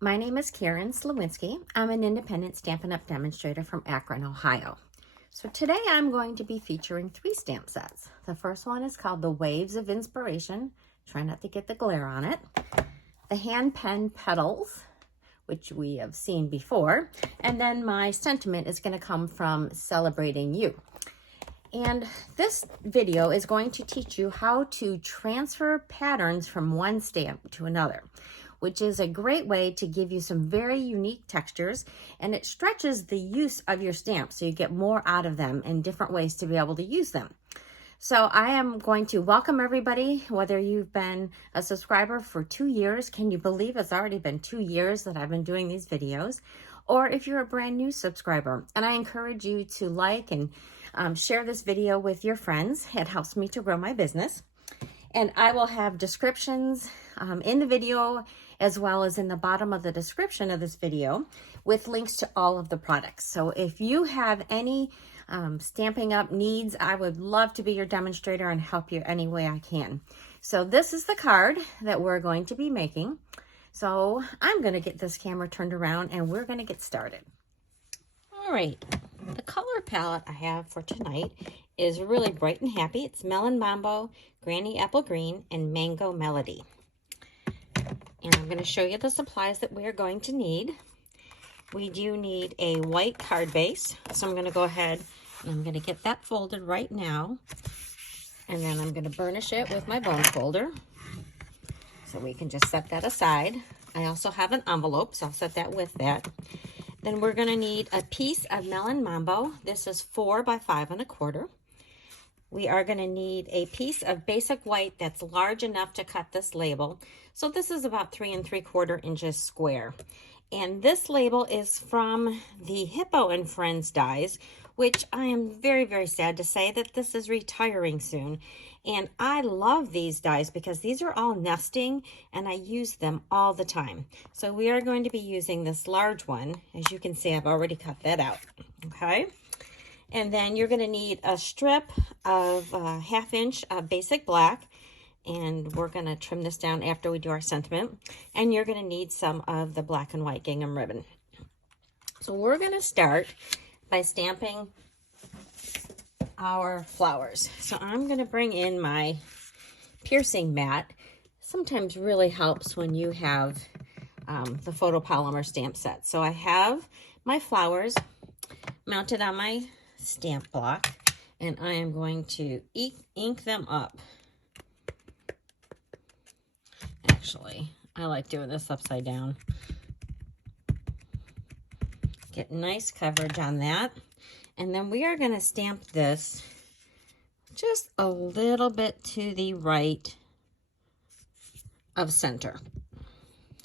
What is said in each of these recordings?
My name is Karen Sliwinski. I'm an independent Stampin' Up! Demonstrator from Akron, Ohio. So today I'm going to be featuring 3 stamp sets. The first one is called the Waves of Inspiration. Try not to get the glare on it. The Hand-Penned Petals, which we have seen before. And then my sentiment is going to come from Celebrating You. And this video is going to teach you how to transfer patterns from one stamp to another, which is a great way to give you some very unique textures, and it stretches the use of your stamps so you get more out of them in different ways to be able to use them. So I am going to welcome everybody, whether you've been a subscriber for 2 years, can you believe it's already been 2 years that I've been doing these videos, or if you're a brand new subscriber. And I encourage you to like and share this video with your friends. It helps me to grow my business. And I will have descriptions in the video, as well as in the bottom of the description of this video, with links to all of the products. So if you have any Stampin' Up! Needs, I would love to be your demonstrator and help you any way I can. So this is the card that we're going to be making. So I'm going to get this camera turned around and we're going to get started. All right, the color palette I have for tonight is really bright and happy. It's Melon Mambo, Granny Apple Green, and Mango Melody. And I'm going to show you the supplies that we are going to need. We do need a white card base, so I'm going to go ahead and I'm going to get that folded right now. And then I'm going to burnish it with my bone folder, so we can just set that aside. I also have an envelope, so I'll set that with that. Then we're going to need a piece of Melon Mambo. This is 4 by 5 1/4. We are going to need a piece of basic white that's large enough to cut this label. So this is about 3 3/4 inches square. And this label is from the Hippo and Friends dies, which I am very, very sad to say that this is retiring soon. And I love these dies because these are all nesting and I use them all the time. So we are going to be using this large one. As you can see, I've already cut that out. Okay. And then you're going to need a strip of 1/2 inch of basic black. And we're going to trim this down after we do our sentiment. And you're going to need some of the black and white gingham ribbon. So we're going to start by stamping our flowers. So I'm going to bring in my piercing mat. Sometimes really helps when you have the photopolymer stamp set. So I have my flowers mounted on my stamp block, and I am going to ink them up. Actually, I like doing this upside down. Get nice coverage on that. And then we are going to stamp this just a little bit to the right of center.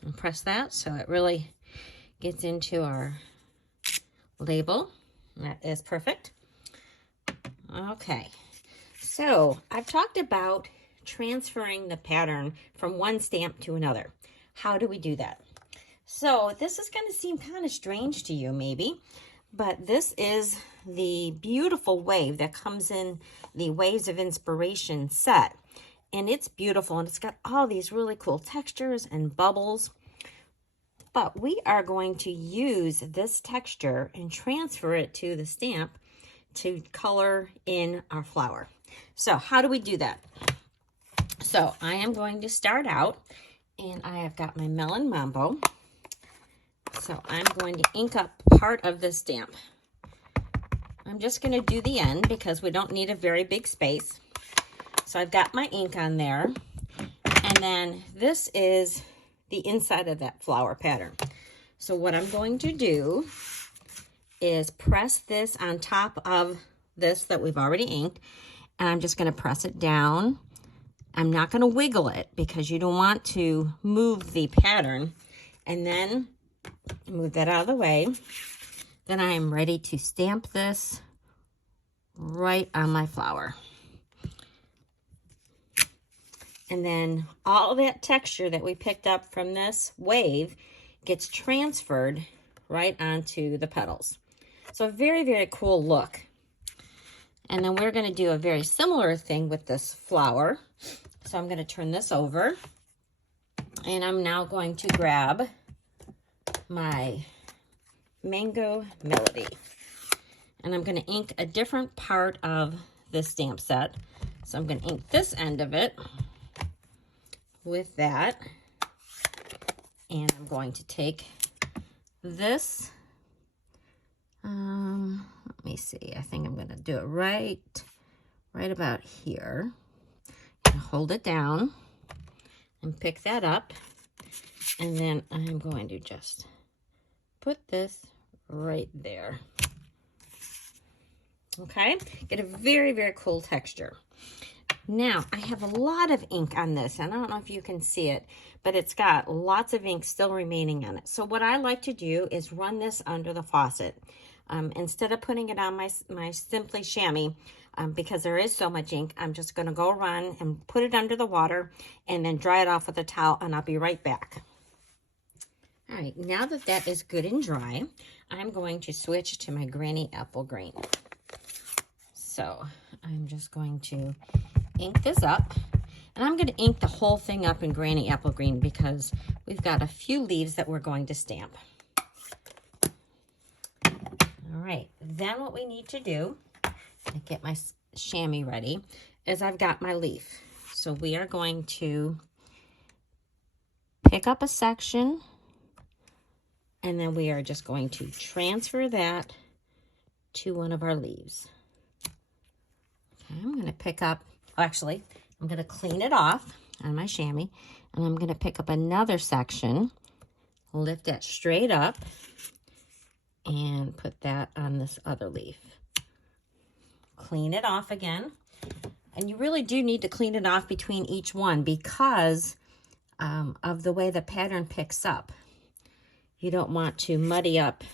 And press that so it really gets into our label. That is perfect. Okay, so I've talked about transferring the pattern from one stamp to another. How do we do that? So this is going to seem kind of strange to you maybe, but this is the beautiful wave that comes in the Waves of Inspiration set. And it's beautiful and it's got all these really cool textures and bubbles. But we are going to use this texture and transfer it to the stamp to color in our flower. So how do we do that? So I am going to start out, and I have got my Melon Mambo. So I'm going to ink up part of this stamp. I'm just going to do the end because we don't need a very big space. So I've got my ink on there, and then this is the inside of that flower pattern. So what I'm going to do is press this on top of this that we've already inked, and I'm just going to press it down. I'm not going to wiggle it because you don't want to move the pattern. And then move that out of the way. Then I am ready to stamp this right on my flower. And then all that texture that we picked up from this wave gets transferred right onto the petals. So a very, very cool look. And then we're going to do a very similar thing with this flower. So I'm going to turn this over. And I'm now going to grab my Mango Melody. And I'm going to ink a different part of this stamp set. So I'm going to ink this end of it with that. And I'm going to take this, let me see, I think I'm going to do it right about here. And hold it down and pick that up. And then I'm going to just put this right there. Okay, get a very, very cool texture. Now, I have a lot of ink on this, and I don't know if you can see it, but it's got lots of ink still remaining on it. So what I like to do is run this under the faucet. Instead of putting it on my Simply Chamois, because there is so much ink, I'm just going to go run and put it under the water and then dry it off with a towel, and I'll be right back. All right, now that that is good and dry, I'm going to switch to my Granny Apple Green. So I'm just going to ink this up, and I'm going to ink the whole thing up in Granny Apple Green because we've got a few leaves that we're going to stamp. All right, then what we need to do, to get my chamois ready, is I've got my leaf. So we are going to pick up a section, and then we are just going to transfer that to one of our leaves. I'm going to pick up, actually, I'm going to clean it off on my chamois, and I'm going to pick up another section, lift that straight up, and put that on this other leaf. Clean it off again, and you really do need to clean it off between each one because of the way the pattern picks up. You don't want to muddy up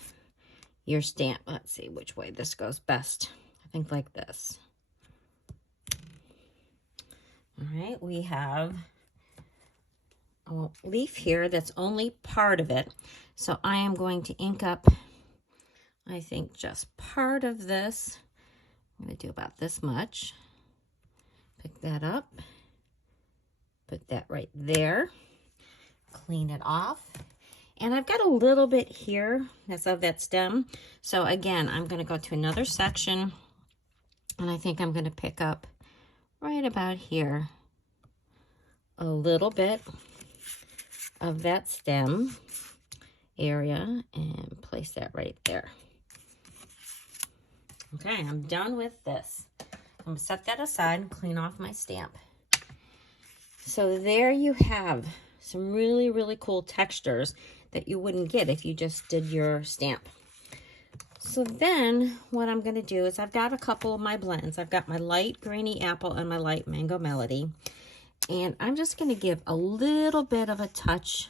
your stamp. Let's see which way this goes best. I think like this. All right, we have a leaf here that's only part of it. So I am going to ink up, I think, just part of this. I'm going to do about this much. Pick that up. Put that right there. Clean it off. And I've got a little bit here that's of that stem. So again, I'm going to go to another section. And I think I'm going to pick up right about here a little bit of that stem area and place that right there. Okay, I'm done with this. I'm going to set that aside and clean off my stamp. So there you have some really, really cool textures that you wouldn't get if you just did your stamp. So then what I'm going to do is I've got a couple of my blends. I've got my light Granny Apple and my light Mango Melody. And I'm just going to give a little bit of a touch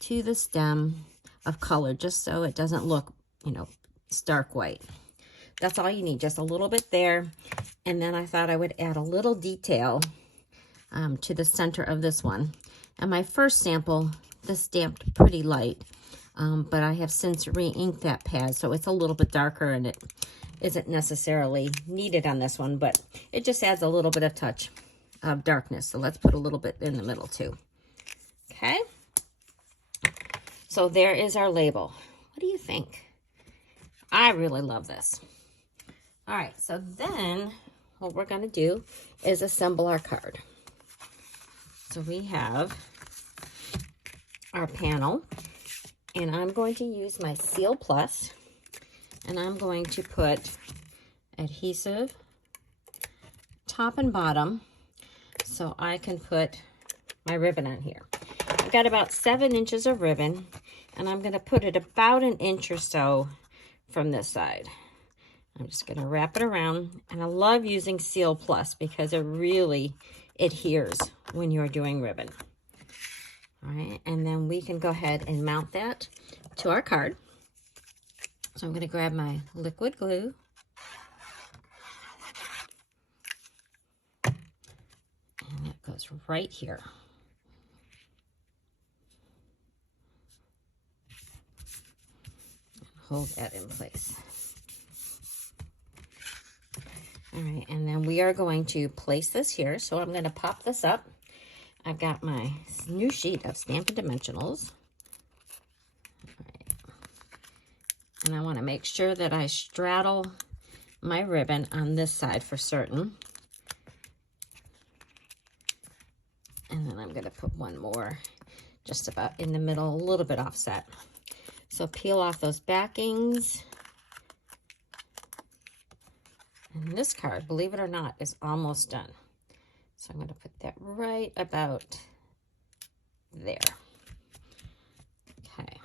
to the stem of color just so it doesn't look, you know, stark white. That's all you need, just a little bit there. And then I thought I would add a little detail to the center of this one. And my first sample, this stamped pretty light. But I have since re-inked that pad, so it's a little bit darker and it isn't necessarily needed on this one, but it just adds a little bit of touch of darkness. So let's put a little bit in the middle too. Okay. So there is our label. What do you think? I really love this. All right, so then what we're going to do is assemble our card. So we have our panel. And I'm going to use my Seal Plus, and I'm going to put adhesive top and bottom so I can put my ribbon on here. I've got about 7 inches of ribbon, and I'm going to put it about an inch or so from this side. I'm just going to wrap it around, and I love using Seal Plus because it really adheres when you're doing ribbon. All right, and then we can go ahead and mount that to our card. So I'm going to grab my liquid glue. And that goes right here. Hold that in place. All right, and then we are going to place this here. So I'm going to pop this up. I've got my new sheet of Stampin' Dimensionals. And I want to make sure that I straddle my ribbon on this side for certain. And then I'm going to put one more just about in the middle, a little bit offset. So peel off those backings. And this card, believe it or not, is almost done. So I'm going to put that right about there. Okay.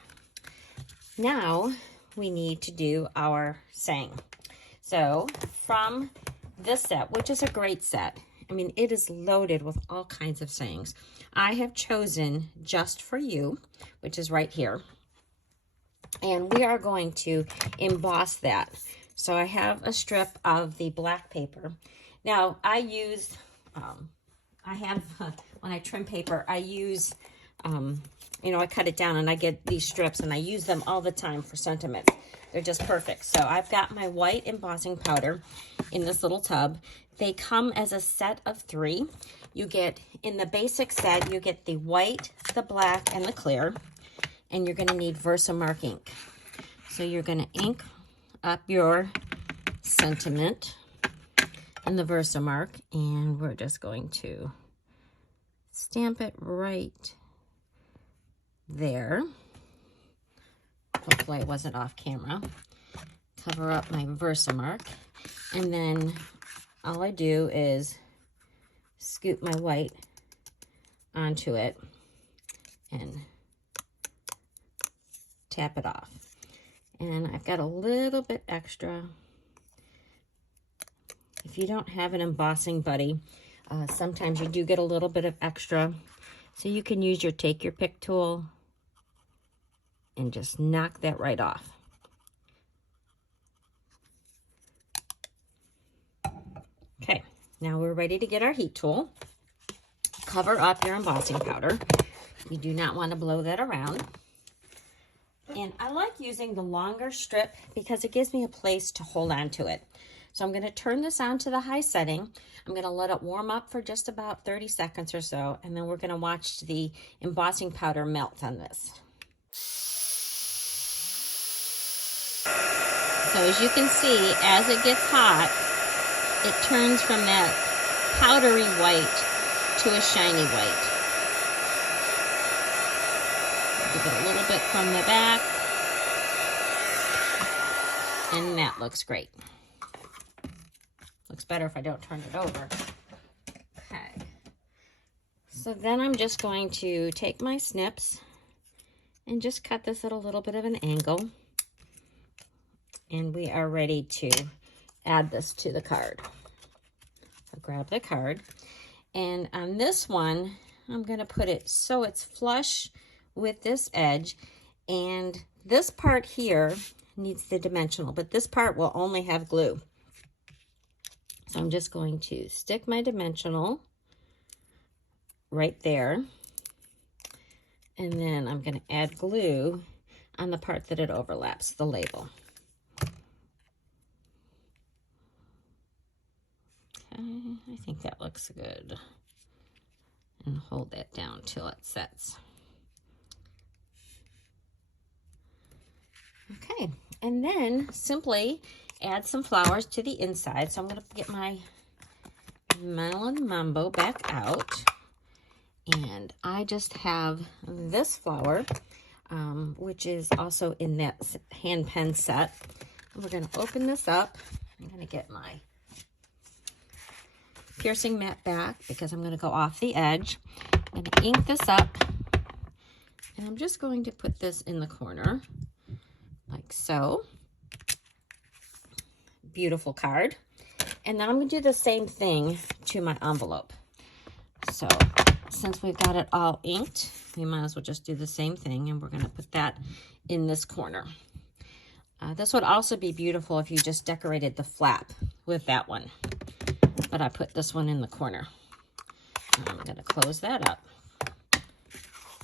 Now we need to do our saying. So from this set, which is a great set, I mean, it is loaded with all kinds of sayings. I have chosen Just For You, which is right here. And we are going to emboss that. So I have a strip of the black paper. Now, I use, when I trim paper, I use, you know, I cut it down and I get these strips and I use them all the time for sentiments. They're just perfect. So I've got my white embossing powder in this little tub. They come as a set of 3. You get, in the basic set, you get the white, the black, and the clear. And you're going to need Versamark ink. So you're going to ink up your sentiment and the Versamark. And we're just going to stamp it right there. Hopefully I wasn't off camera. Cover up my Versamark. And then all I do is scoop my white onto it and tap it off. And I've got a little bit extra. If you don't have an embossing buddy, sometimes you do get a little bit of extra. So you can use your take your pick tool and just knock that right off. Okay, now we're ready to get our heat tool. Cover up your embossing powder. You do not want to blow that around. And I like using the longer strip because it gives me a place to hold on to it. So I'm going to turn this on to the high setting. I'm going to let it warm up for just about 30 seconds or so, and then we're going to watch the embossing powder melt on this. So as you can see, as it gets hot, it turns from that powdery white to a shiny white. Give it a little bit from the back. And that looks great. Looks better if I don't turn it over. Okay. So then I'm just going to take my snips and just cut this at a little bit of an angle. And we are ready to add this to the card. So grab the card. And on this one, I'm going to put it so it's flush with this edge. And this part here needs the dimensional, but this part will only have glue. So I'm just going to stick my dimensional right there. And then I'm going to add glue on the part that it overlaps, the label. Okay, I think that looks good. And hold that down till it sets. Okay, and then simply add some flowers to the inside. So I'm going to get my Melon Mambo back out. And I just have this flower, which is also in that hand pen set. And we're going to open this up. I'm going to get my piercing mat back because I'm going to go off the edge. I'm going to ink this up. And I'm just going to put this in the corner like so. Beautiful card. And then I'm going to do the same thing to my envelope. So since we've got it all inked, we might as well just do the same thing, and we're going to put that in this corner. This would also be beautiful if you just decorated the flap with that one, but I put this one in the corner. And I'm going to close that up.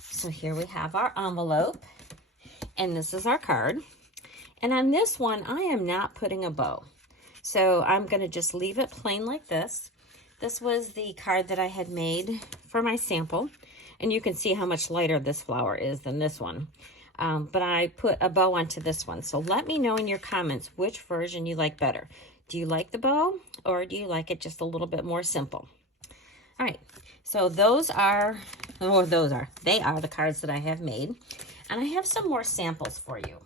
So here we have our envelope, and this is our card. And on this one, I am not putting a bow. So I'm going to just leave it plain like this. This was the card that I had made for my sample. And you can see how much lighter this flower is than this one. but I put a bow onto this one. So let me know in your comments which version you like better. Do you like the bow, or do you like it just a little bit more simple? All right, so they are the cards that I have made. And I have some more samples for you.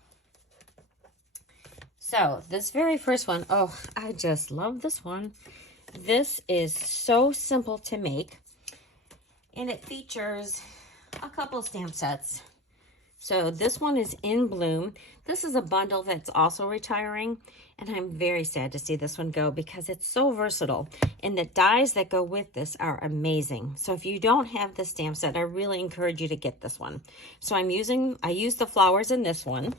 So this very first one, oh, I just love this one. This is so simple to make, and it features a couple stamp sets. So this one is In Bloom. This is a bundle that's also retiring, and I'm very sad to see this one go because it's so versatile, and the dies that go with this are amazing. So if you don't have this stamp set, I really encourage you to get this one. So I used the flowers in this one.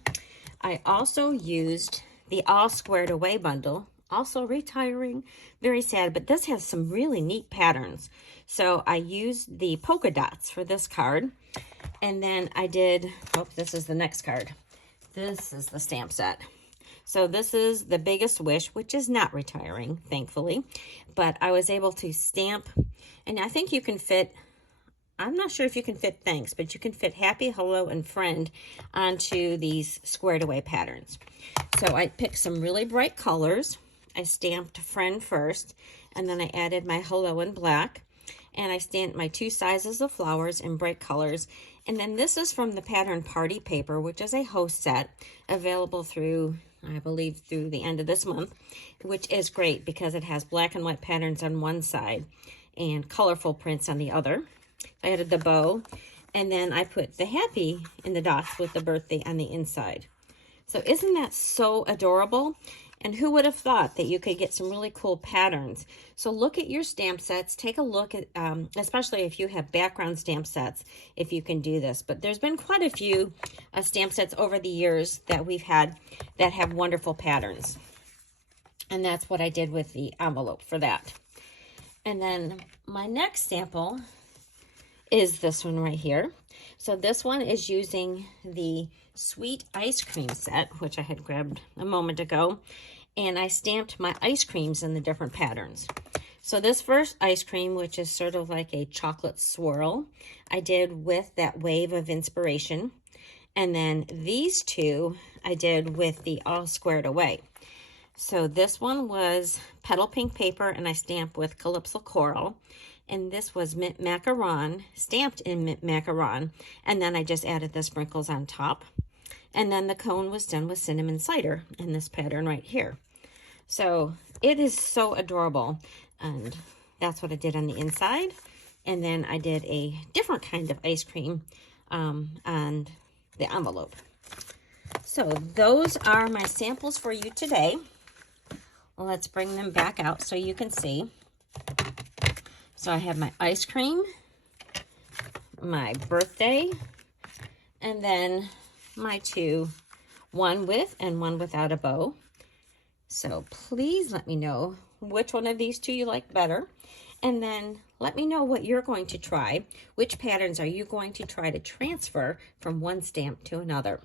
I also used the All Squared Away bundle, also retiring, very sad, but this has some really neat patterns. So I used the polka dots for this card, and then I did, oh, this is the next card. This is the stamp set. So this is the Biggest Wish, which is not retiring, thankfully, but I was able to stamp, and I think you can fit, I'm not sure if you can fit thanks, but you can fit happy, hello, and friend onto these squared away patterns. So I picked some really bright colors. I stamped friend first, and then I added my hello in black, and I stamped my 2 sizes of flowers in bright colors. And then this is from the pattern Party Paper, which is a host set available through, I believe, through the end of this month, which is great because it has black and white patterns on one side and colorful prints on the other. I added the bow, and then I put the happy in the dots with the birthday on the inside. So isn't that so adorable? And who would have thought that you could get some really cool patterns? So look at your stamp sets. Take a look at, especially if you have background stamp sets, if you can do this. But there's been quite a few stamp sets over the years that we've had that have wonderful patterns. And that's what I did with the envelope for that. And then my next sample is this one right here. So this one is using the Sweet Ice Cream set, which I had grabbed a moment ago, and I stamped my ice creams in the different patterns. So this first ice cream, which is sort of like a chocolate swirl, I did with that Wave of Inspiration, and then these two I did with the All Squared Away. So this one was Petal Pink paper, and I stamped with Calypso Coral. And this was Mint Macaron, stamped in Mint Macaron. And then I just added the sprinkles on top. And then the cone was done with Cinnamon Cider in this pattern right here. So it is so adorable. And that's what I did on the inside. And then I did a different kind of ice cream on the envelope. So those are my samples for you today. Let's bring them back out so you can see. So I have my ice cream, my birthday, and then my 2, one with and one without a bow. So please let me know which one of these 2 you like better. And then let me know what you're going to try. Which patterns are you going to try to transfer from one stamp to another?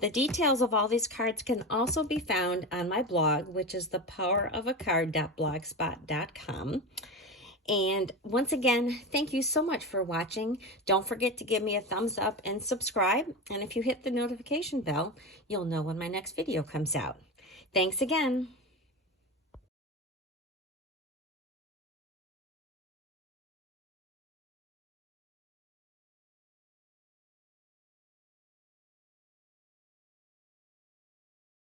The details of all these cards can also be found on my blog, which is ThePowerOfACard.blogspot.com. And once again, thank you so much for watching. Don't forget to give me a thumbs up and subscribe. And if you hit the notification bell, you'll know when my next video comes out. Thanks again.